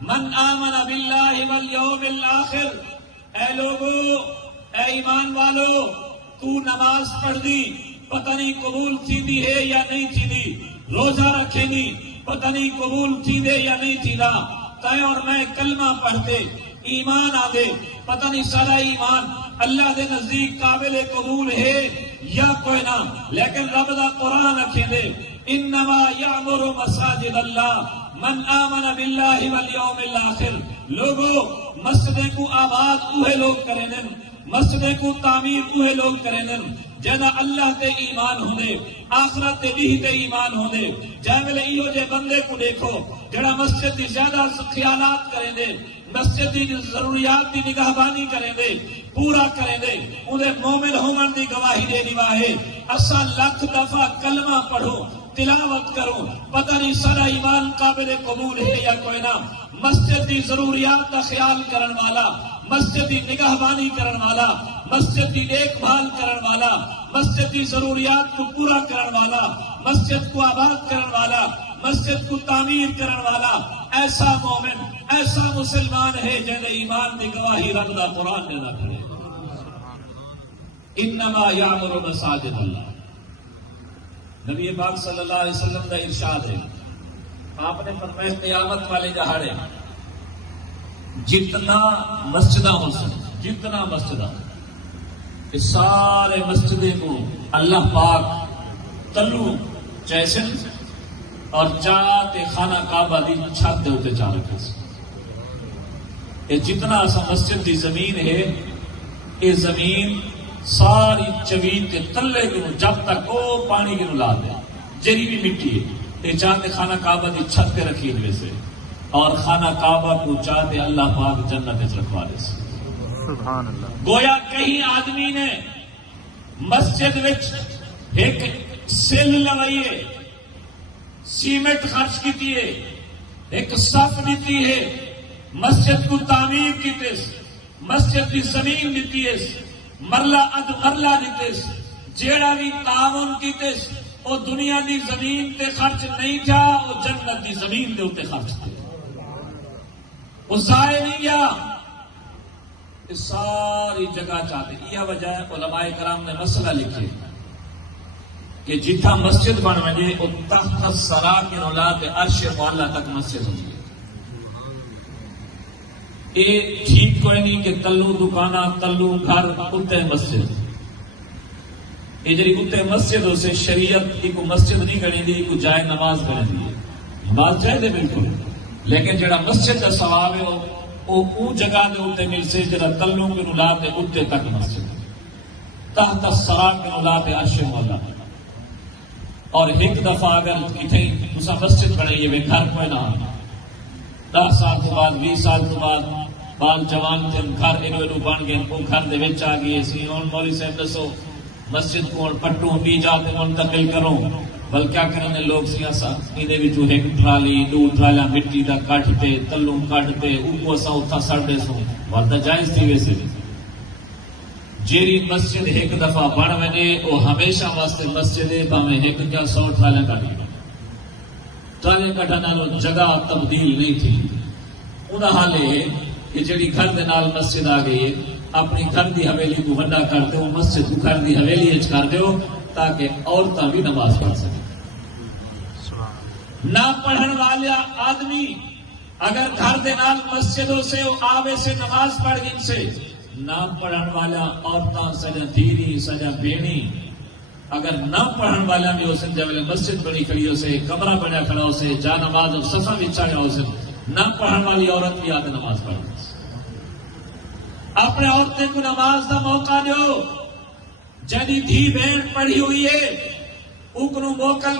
من آمن باللہ والیوم الآخر، اے لوگو، اے ایمان والو، تو نماز پڑھ دی، پتہ نہیں قبول تھی دی ہے یا نہیں تھی دی، روزہ رکھے دی، پتہ نہیں قبول تھی دے یا نہیں تھی دا، تے اور میں کلمہ پڑھتے ایمان آدے، پتہ نہیں سارا ایمان اللہ دے نزدیک قابل قبول ہے یا کوئی نہ، لیکن رب دا قرآن رکھے دے، انما یعمر مساجد اللہ من آمن باللہ والیوم الآخر۔ لوگو مسجدیں کو آباد اوہے لوگ کریں دن، مسجدیں کو تعمیر اوہے لوگ کریں دن جہاں اللہ تے ایمان ہوندے، آخرت تے بھی تے ایمان ہوندے، جہاں ویلے ایہو جے بندے کو دیکھو جڑا مسجد دی زیادہ خیالات کریں دے، مسجد دی ضروریات دی نگہبانی کریں دے، پورا کریں دے، انہیں مومن ہومن دی گواہی دے نواہے، اسا لکھ دفعہ کلمہ پڑھو، تلاوت کرو، پتہ نہیں سارا ایمان قابل قبول ہے یا کوئی نہ، مسجد دی ضروریات کا خیال کرن والا، مسجد دی نگہبانی کرن والا، مسجد دی دیکھ بھال کرن والا، مسجد دی ضروریات کو پورا کرن والا، مسجد کو آباد کرن والا، مسجد کو تعمیر کرن والا، ایسا مومن، ایسا مسلمان ہے جنہیں ایمان دی گواہی رب دا قرآن نے رکھے۔ انما یعمر مساجد اللہ، نبی پاک صلی اللہ علیہ وسلم کا ارشاد ہے، آپ نے فرمایا قیامت والے دہاڑے جتنا مسجدہ ہو سکے، جتنا مسجدہ، کہ سارے مسجدیں کو اللہ پاک تلو چیسن اور چاہتے خانہ کعبہ دی چھت دے ہوتے چاہ رکھے سے، یہ جتنا سا مسجد دی زمین ہے، یہ زمین ساری چوین کے تلے گنو جب تک وہ پانی گنو لا دے، جری بھی مٹی ہے، یہ چاہتے خانہ کعبہ دی چھت پہ رکھی ہوئے سے، اور خانہ کعبہ کو چاہتے اللہ پاک جنت رکھوا دے سے۔ سبحان اللہ۔ گویا کہیں آدمی نے مسجد وچ ایک سل لوائیے، سیمنٹ خرچ کی ہے، ایک صف دیتی ہے، مسجد کو تعمیر کیتے، مسجد کی زمین دیتی ہے، مرلہ اد مرلہ دیتے، جیڑا بھی تعاون کیتے وہ دنیا دی زمین تے خرچ نہیں تھا، وہ جنت دی زمین دے اوتے خرچ تھے، وہ ضائع نہیں گیا، اس ساری جگہ چاہتے۔ یہ وجہ ہے علماء کرام نے مسئلہ لکھے کہ جتھا مسجد بن وجے وہ تحت الثری کے اولاد عرش معلی تک مسجد ہوگی۔ یہ ٹھیک کوئی نہیں کہ تلو دکانہ تلو گھر اتنے مسجد، یہ جی اتنے مسجد اسے شریعت کی کو مسجد نہیں کرنی دی، کو جائے نماز کرنی دی، نماز جائے دے بالکل، لیکن جڑا مسجد کا ثواب ہے وہ جگہ دے اتنے مل سے جڑا تلو کے اولاد اتنے تک مسجد تحت الثری کے اولاد عرش معلی۔ اور ایک دفعہ اگر اتنے اسا مسجد بنائیے وے گھر کوئی نہ، 10 سال تو بعد 20 سال تو بعد بال جوان تھے گھر انو بن گئے، وہ گھر دے وچ آ گئے سی، ہن مولوی صاحب دسو مسجد کو پٹوں بی جاتے منتقل کرو، بل کیا کرنے لوگ سیاسا ایدے وچ ایک ٹرالی 2 ٹرالیاں مٹی دا کٹتے تلوں کٹتے اوپر اسا اتھا سڑدے سو، ورنہ جائز تھی ویسے جیری مسجد ایک دفعہ بن ونے وہ ہمیشہ واسطے مسجد ہے، بھاویں ایک کیا 100 ٹرالیاں کٹی، ٹرالیاں کٹن نال جگہ تبدیل نہیں تھی۔ انہاں حال ہے کہ جڑی گھر دے نال مسجد آ گئی ہے، اپنی گھر دی حویلی کو وڈا کر دو، مسجد کو گھر دی حویلی وچ کر دیو تاکہ عورتاں بھی نماز پڑھ سکیں۔ نہ پڑھن والا آدمی اگر گھر دے نال مسجدوں سے آوے سے نماز پڑھ گن سے، نہ پڑھن والا عورتاں سجا دھیری سجا بینی اگر نہ پڑھن والا بھی ہو سن، جب مسجد بنی کھڑی ہو سے، کمرہ بنیا کھڑا ہو سے، جا نماز اور صفا بچھا گیا ہو سے، نہ پڑھن والی عورت بھی آتے نماز پڑھ گئی۔ اپنے عورتیں کو نماز دا موقع دو، جدی دھی بہن پڑھی ہوئی ہے، اکنو موکل